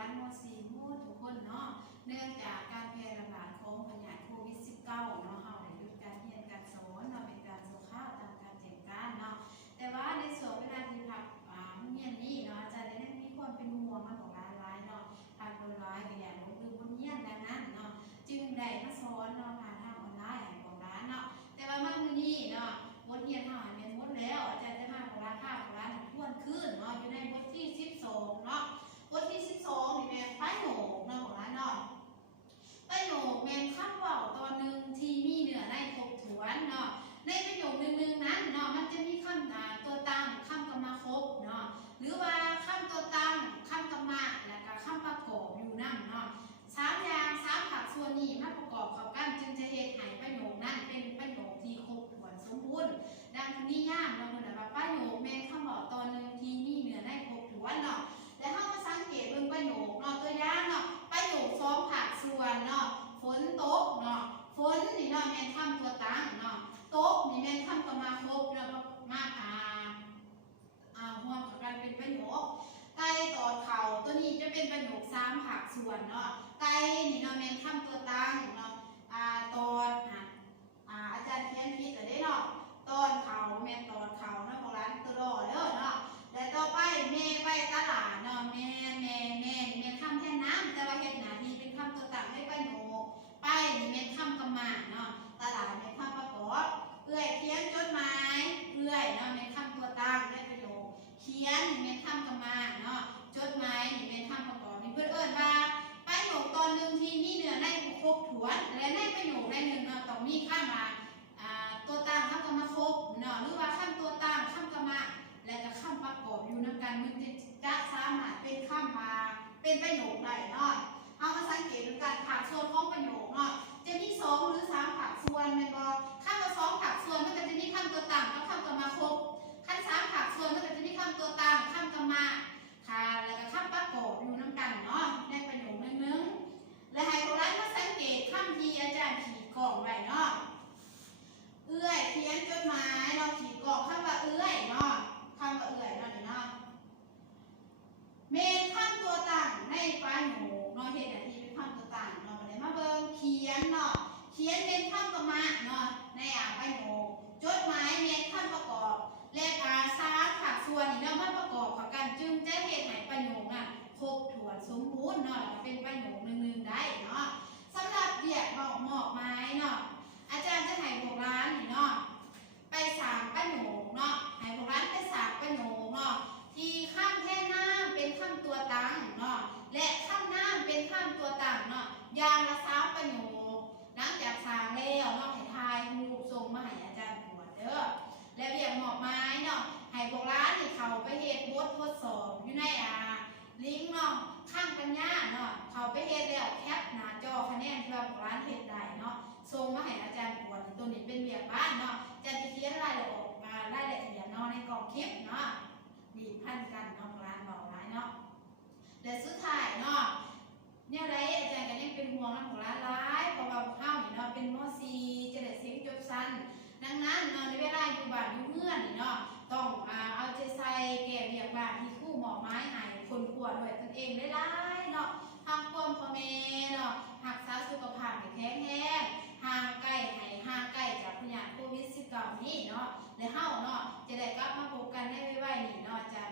ร้านม .4 หมู่ทุกคนเนาะเนื่องจากการแพร่ระบาดของพยาธิโควิด -19 เนาะเฮาได้หยุดการเรียนการสอนเนาะเป็นการส่งข่าวตามการแจ้งการเนาะแต่ว่าในส่วนเวลาที่พักเรียนนี้เนาะอาจารย์ได้มีความเป็นห่วงมาของหลายๆเนาะทางโดยร้ายก็อยากลงลืมบนเรียนดังนั้นเนาะจึงได้มาสอนเนาะผ่านทางออนไลน์ให้ของร้านเนาะแต่ว่ามื้อนี้เนาะบทเรียนเฮาแม่นหมดแล้วอาจารย์จะมาของร้านค่าของร้านทวนขึ้นเนาะอยู่ในบทที่12เนาะบทที่12นี่แม่นประโยคเนาะของร้านเนาะประโยคแม่นคำเว้าตอนหนึ่งที่มีเนื้อในครบถ้วนเนาะในประโยคหนึ่งนั้นเนาะมันจะมีคำตัวตั้งคำกรรมครบเนาะหรือว่าคำตัวตั้งคำกรรมะแล้วก็คำประกอบอยู่นั่นเนาะ3อย่าง3ผักส่วนนี้มาประกอบเข้ากันจึงจะเฮ็ดให้ประโยคนั้นเป็นประโยคที่ครบถ้วนสมบูรณ์ดังนิยามเราเพิ่นว่าประโยคแม่นคำเว้าตอนหนึ่งที่มีเนื้อในครบถ้วนเนาะแล้วเฮามาสังเกตเบิ่งประโยคเนาะตัวอย่างเนาะประโยค2ผักส่วนเนาะฝนตกเนาะฝนนี่เนาะแม่นคำตัวตั้งเนาะตกนี่แม่นคำกรรมครบเนาะมาร่วมกันเป็นประโยคไก่ตอดเข่าตัวนี้จะเป็นประโยค3ผักส่วนเนาะไก่นี่เนาะแม่นคำตัวตั้งเนาะตอดอาจารย์เขียนผิดได้เนาะตอนเข่าแม่นตอดเข่าเนาะของร้านตัวรอเด้อเนาะแล้วต่อไปแม่ไปตลาดเนาะแม่คำแทนน้ำแต่ว่าเฮ็ดหน้าที่เป็นคำตัวตั้งได้ประโยคไปนี่แม่นคำกรรมะเนาะตลาดแม่นคำประกอบเอื้อยเขียนจดหมายเอื้อยเนาะแม่นคำตัวตั้งได้ประโยคเขียนนี่แม่นคำกรรมะเนาะจดหมายนี่แม่นคำประกอบนี่เพิ่นเอิ้นว่าประโยคตอนหนึ่งที่มีเนื้อในครบถ้วนและในประโยคในหนึ่งเนาะต้องมีคำว่าตัวตั้งคำกรรมครบเนาะหรือว่าคำตัวตั้งคำกรรมะและก็คำประกอบอยู่นำกันมันจะสามารถเป็นคำมาเป็นประโยคได้เนาะเอามาสังเกตดูการผักส่วนของประโยคเนาะจะมี2หรือ3ผักส่วนแม่นบ่คำว่า2ผักส่วนมันก็จะมีคำตัวตั้งกับคำกรรมครบคัน3ผักส่วนมันก็จะมีคำตัวตั้งคำกรรมะค่ะแล้วก็คำประกอบอยู่นำกันเนาะในประโยคนึงและให้พวกเรามาสังเกตคำที่อาจารย์ขีดกล่องไว้เนาะเอื้อยเขียนจดหมายเราขีดกล่องคำว่าเอื้อยเนาะคำว่าเอื้อยเนาะนี่เนาะเมนคำตัวตั้งในประโยคเนาะเฮ็ดหน้าที่เป็นคำตัวตั้งเนาะมาเบิ่งเขียนเนาะเขียนเป็นคำกรรมะเนาะในประโยคจดหมายเมนคำประกอบและ3ผักส่วนนี่เนาะมาประกอบเข้ากันจึงจะเฮ็ดให้ประโยคนั้นครบถ้วนสมบูรณ์เนาะแล้วก็เป็นประโยคนึงได้เนาะสำหรับเรียกมอบหมายเนาะอาจารย์จะให้พวกร้านนี่เนาะไปสร้างประโยคเนาะให้พวกร้านไปสร้างประโยคเนาะที่คำแทนน้ำเป็นคำตัวตั้งเนาะและคำน้ำเป็นคำตัวตั้งเนาะอย่างละ3ประโยคหลังจากสร้างแล้วเนาะให้ทายรูปส่งมาให้อาจารย์ตรวจเด้อและเรียกมอบหมายเนาะให้พวกร้านนี่เข้าไปเฮ็ดบททดสอบอยู่ในลิงก์เนาะข้างปัญญาเนาะเขาไปเฮ็ดแล้วแคปหน้าจอคะแนนที่ว่าของร้านเฮ็ดได้เนาะส่งมาให้อาจารย์ตรวจตัวนี้เป็นเวียกบ้านเนาะจะเขียนรายละเอียดเนาะในกล่องคลิปเนาะดีพันกันเนาะของร้านบอกร้านเนาะและสุดท้ายเนาะเนี่ยไรอาจารย์ก็ยังเป็นห่วงของร้านร้ายเพราะว่าข้าวนี่เนาะเป็นม .4 จะได้เสียงจบสั้นดังนั้นเนาะในเวลาอยู่บ้านอยู่เมืองนี่เนาะต้องเอาใจใส่แก่เรียกบ้านที่ครู่หมอกไม้ให้คนกลัวด้วยตนเองได้ร้ายเนาะทำความพ่อแม่เนาะรักษาสุขภาพให้แข็งแรงห่างไกลจากพยาธิโควิด -19 นี้เนาะและเฮาเนาะจะได้กลับมาพบกันได้ไวๆนี่เนาะจาก